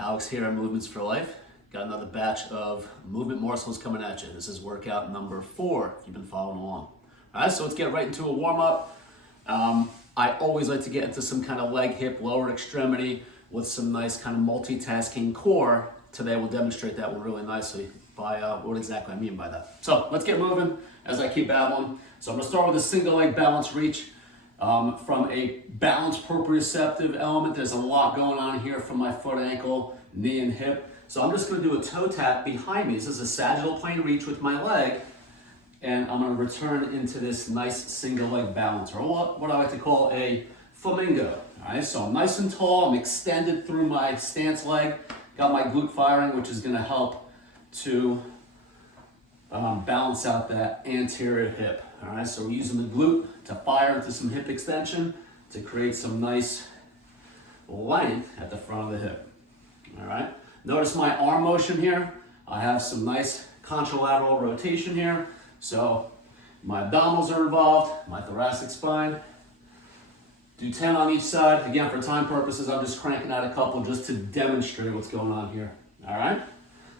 Alex here at Movements for Life. Got another batch of movement morsels coming at you. This is workout number 4, if you've been following along. All right, so let's get right into a warm-up. I always like to get into some kind of leg, hip, lower extremity with some nice kind of multitasking core. Today we'll demonstrate that one really nicely by what exactly I mean by that. So let's get moving as I keep babbling. So I'm gonna start with a single leg balance reach. From a balance proprioceptive element, there's a lot going on here from my foot, ankle, knee, and hip. So I'm just gonna do a toe tap behind me. This is a sagittal plane reach with my leg, and I'm gonna return into this nice single leg balance, or what I like to call a flamingo. All right, so I'm nice and tall, I'm extended through my stance leg, got my glute firing, which is gonna help to balance out that anterior hip. All right, so we're using the glute to fire into some hip extension to create some nice length at the front of the hip. All right, notice my arm motion here. I have some nice contralateral rotation here. So my abdominals are involved, my thoracic spine. Do 10 on each side. Again, for time purposes, I'm just cranking out a couple just to demonstrate what's going on here. All right,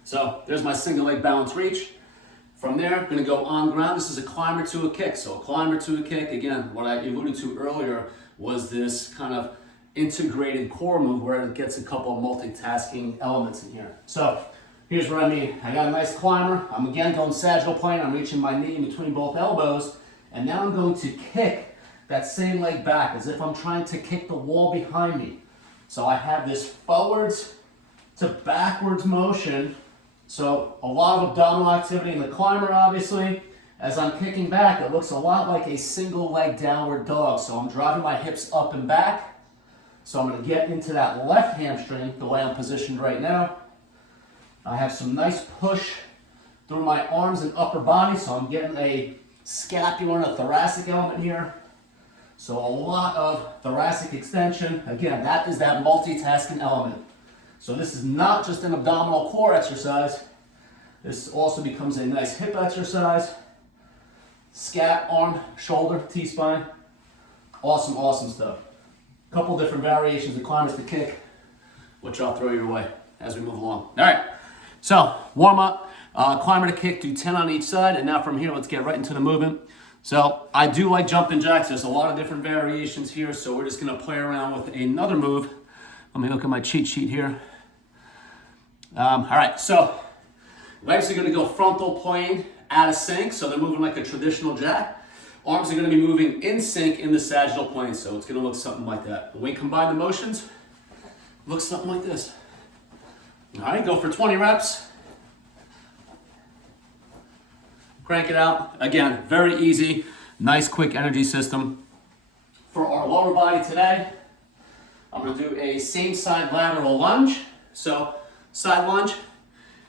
so there's my single leg balance reach. From there, I'm gonna go on ground. This is a climber to a kick. So a climber to a kick, again, what I alluded to earlier was this kind of integrated core move where it gets a couple of multitasking elements in here. So here's what I mean. I got a nice climber. I'm again going sagittal plane. I'm reaching my knee in between both elbows. And now I'm going to kick that same leg back as if I'm trying to kick the wall behind me. So I have this forwards to backwards motion. So a lot of abdominal activity in the climber, obviously. As I'm kicking back, it looks a lot like a single leg downward dog. So I'm driving my hips up and back. So I'm gonna get into that left hamstring the way I'm positioned right now. I have some nice push through my arms and upper body. So I'm getting a scapular and a thoracic element here. So a lot of thoracic extension. Again, that is that multitasking element. So this is not just an abdominal core exercise. This also becomes a nice hip exercise. Scap, arm, shoulder, T-spine. Awesome, awesome stuff. Couple different variations of climbers to kick, which I'll throw your way as we move along. All right, so warm up, climber to kick, do 10 on each side. And now from here, let's get right into the movement. So I do like jumping jacks. There's a lot of different variations here. So we're just gonna play around with another move. Let me look at my cheat sheet here. All right, so legs are gonna go frontal plane out of sync, so they're moving like a traditional jack. Arms are gonna be moving in sync in the sagittal plane, so it's gonna look something like that. When we combine the motions, it looks something like this. All right, go for 20 reps. Crank it out. Again, very easy, nice quick energy system. For our lower body today, I'm gonna do a same side lateral lunge. So side lunge,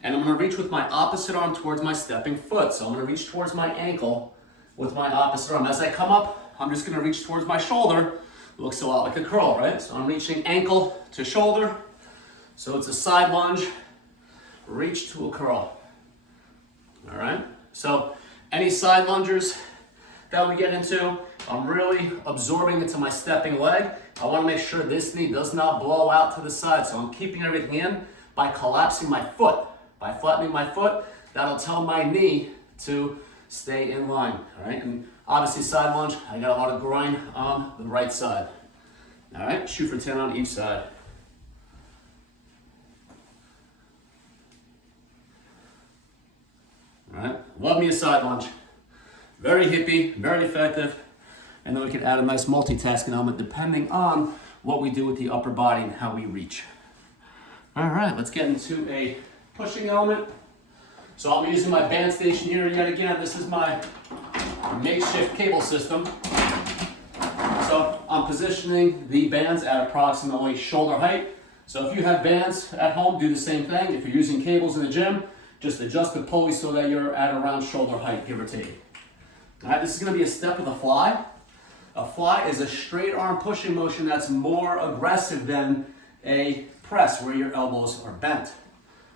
and I'm gonna reach with my opposite arm towards my stepping foot. So I'm gonna reach towards my ankle with my opposite arm. As I come up, I'm just gonna reach towards my shoulder. It looks a lot like a curl, right? So I'm reaching ankle to shoulder. So it's a side lunge, reach to a curl. All right? So any side lungers that we get into, I'm really absorbing into my stepping leg. I wanna make sure this knee does not blow out to the side. So I'm keeping everything in by collapsing my foot. By flattening my foot, that'll tell my knee to stay in line, all right? And obviously side lunge, I got a lot of groin on the right side. All right, shoot for 10 on each side. All right, love me a side lunge. Very hippie, very effective. And then we can add a nice multitasking element depending on what we do with the upper body and how we reach. All right, let's get into a pushing element. So I'm using my band station here yet again. This is my makeshift cable system. So I'm positioning the bands at approximately shoulder height. So if you have bands at home, do the same thing. If you're using cables in the gym, just adjust the pulley so that you're at around shoulder height, give or take. All right, this is gonna be a step with a fly. A fly is a straight arm pushing motion that's more aggressive than a press where your elbows are bent.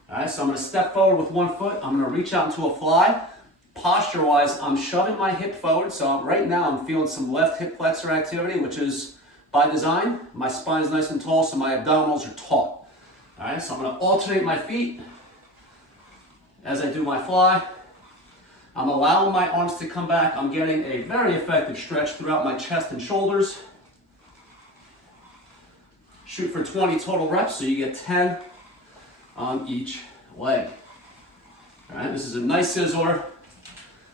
All right, so I'm gonna step forward with one foot. I'm gonna reach out into a fly. Posture-wise, I'm shoving my hip forward. So right now I'm feeling some left hip flexor activity, which is by design. My spine is nice and tall, so my abdominals are taut. All right, so I'm gonna alternate my feet as I do my fly. I'm allowing my arms to come back. I'm getting a very effective stretch throughout my chest and shoulders. Shoot for 20 total reps, so you get 10 on each leg. All right, this is a nice sizzler,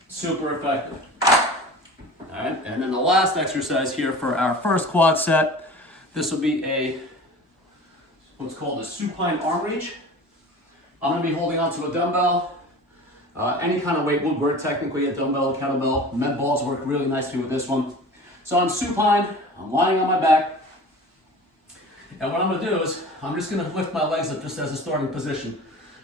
super effective. All right, and then the last exercise here for our first quad set, this will be what's called a supine arm reach. I'm gonna be holding onto a dumbbell. Any kind of weight would work technically, a dumbbell, a kettlebell. Med balls work really nicely with this one. So I'm supine, I'm lying on my back. And what I'm gonna do is, I'm just gonna lift my legs up just as a starting position.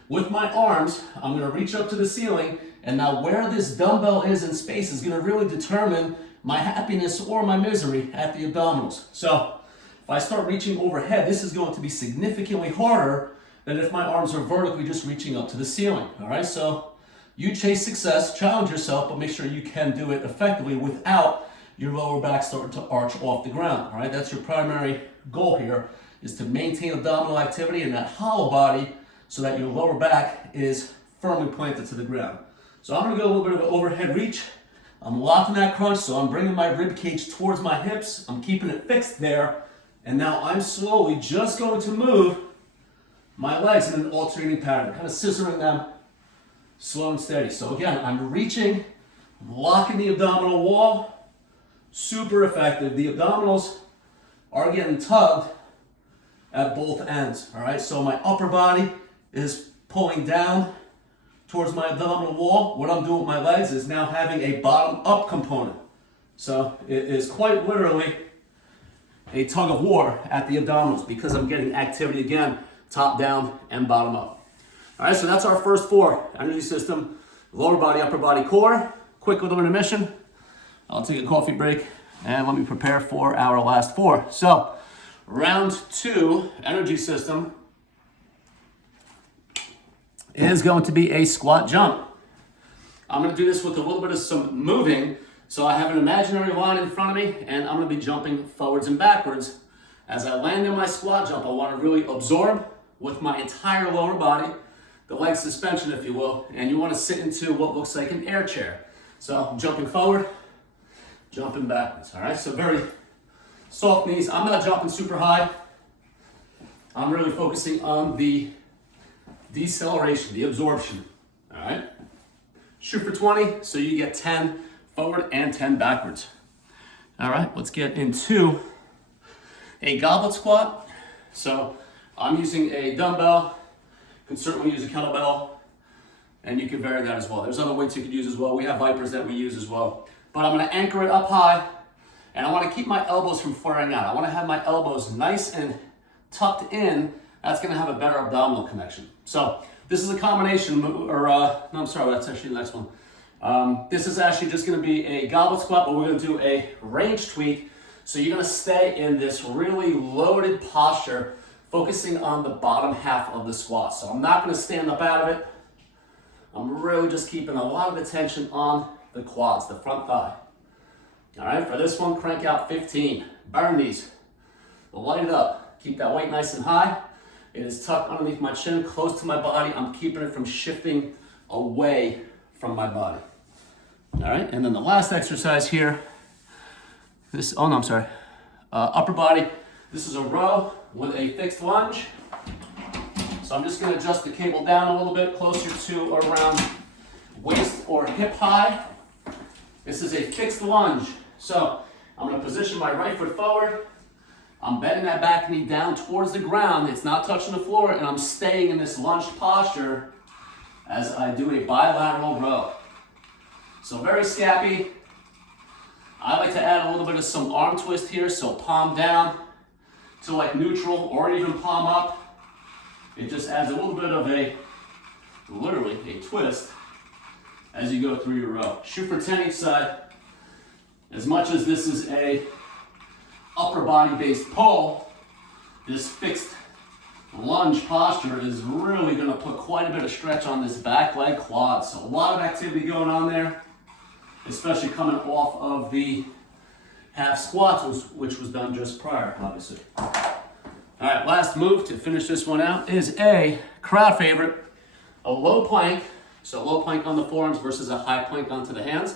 With my arms, I'm gonna reach up to the ceiling, and now where this dumbbell is in space is gonna really determine my happiness or my misery at the abdominals. So, if I start reaching overhead, this is going to be significantly harder than if my arms are vertically just reaching up to the ceiling, all right? So, you chase success, challenge yourself, but make sure you can do it effectively without your lower back starting to arch off the ground, all right? That's your primary goal here, is to maintain abdominal activity in that hollow body so that your lower back is firmly planted to the ground. So I'm gonna go a little bit of an overhead reach. I'm locking that crunch, so I'm bringing my rib cage towards my hips. I'm keeping it fixed there. And now I'm slowly just going to move my legs in an alternating pattern, kind of scissoring them slow and steady. So again, I'm reaching, I'm locking the abdominal wall, super effective. The abdominals are getting tugged at both ends, all right? So my upper body is pulling down towards my abdominal wall. What I'm doing with my legs is now having a bottom up component. So it is quite literally a tug of war at the abdominals because I'm getting activity again, top down and bottom up. All right, so that's our first 4. Energy system, lower body, upper body, core. Quick little intermission. I'll take a coffee break and let me prepare for our last 4. So round 2, energy system, is going to be a squat jump. I'm gonna do this with a little bit of some moving. So I have an imaginary line in front of me and I'm gonna be jumping forwards and backwards. As I land in my squat jump, I wanna really absorb with my entire lower body, the leg suspension, if you will, and you wanna sit into what looks like an air chair. So I'm jumping forward, jumping backwards, all right? So very soft knees. I'm not jumping super high. I'm really focusing on the deceleration, the absorption, all right? Shoot for 20, so you get 10 forward and 10 backwards. All right, let's get into a goblet squat. So I'm using a dumbbell, you can certainly use a kettlebell, and you can vary that as well. There's other weights you could use as well. We have Vipers that we use as well. But I'm gonna anchor it up high, and I wanna keep my elbows from flaring out. I wanna have my elbows nice and tucked in. That's gonna have a better abdominal connection. So this is a combination, that's actually the next one. This is actually just gonna be a goblet squat, but we're gonna do a range tweak. So you're gonna stay in this really loaded posture, focusing on the bottom half of the squat. So I'm not gonna stand up out of it. I'm really just keeping a lot of attention on the quads, the front thigh. All right, for this one, crank out 15. Burn these. Light it up. Keep that weight nice and high. It is tucked underneath my chin, close to my body. I'm keeping it from shifting away from my body. All right, and then the last exercise here, upper body. This is a row with a fixed lunge. So I'm just gonna adjust the cable down a little bit, closer to around waist or hip high. This is a fixed lunge. So I'm gonna position my right foot forward. I'm bending that back knee down towards the ground. It's not touching the floor, and I'm staying in this lunged posture as I do a bilateral row. So very scappy. I like to add a little bit of some arm twist here, so palm down to like neutral or even palm up. It just adds a little bit of literally a twist as you go through your row. Shoot for 10 each side. As much as this is a upper body based pull, this fixed lunge posture is really gonna put quite a bit of stretch on this back leg quad. So a lot of activity going on there, especially coming off of the half squats, which was done just prior, obviously. All right, last move to finish this one out is a crowd favorite, a low plank. So low plank on the forearms versus a high plank onto the hands.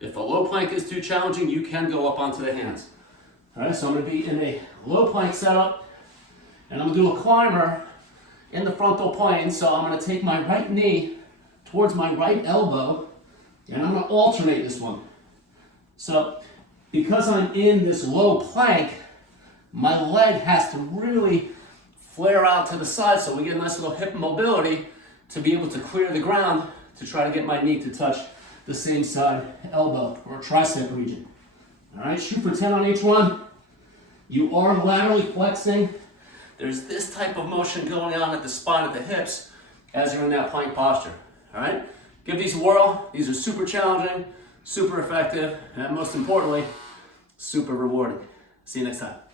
If a low plank is too challenging, you can go up onto the hands. All right, so I'm gonna be in a low plank setup, and I'm gonna do a climber in the frontal plane. So I'm gonna take my right knee towards my right elbow, and I'm gonna alternate this one. So because I'm in this low plank, my leg has to really flare out to the side so we get a nice little hip mobility to be able to clear the ground to try to get my knee to touch the same side elbow or tricep region. All right, shoot for 10 on each one. You are laterally flexing. There's this type of motion going on at the spine of the hips as you're in that plank posture. All right, give these a whirl. These are super challenging, super effective, and most importantly, super rewarding. See you next time.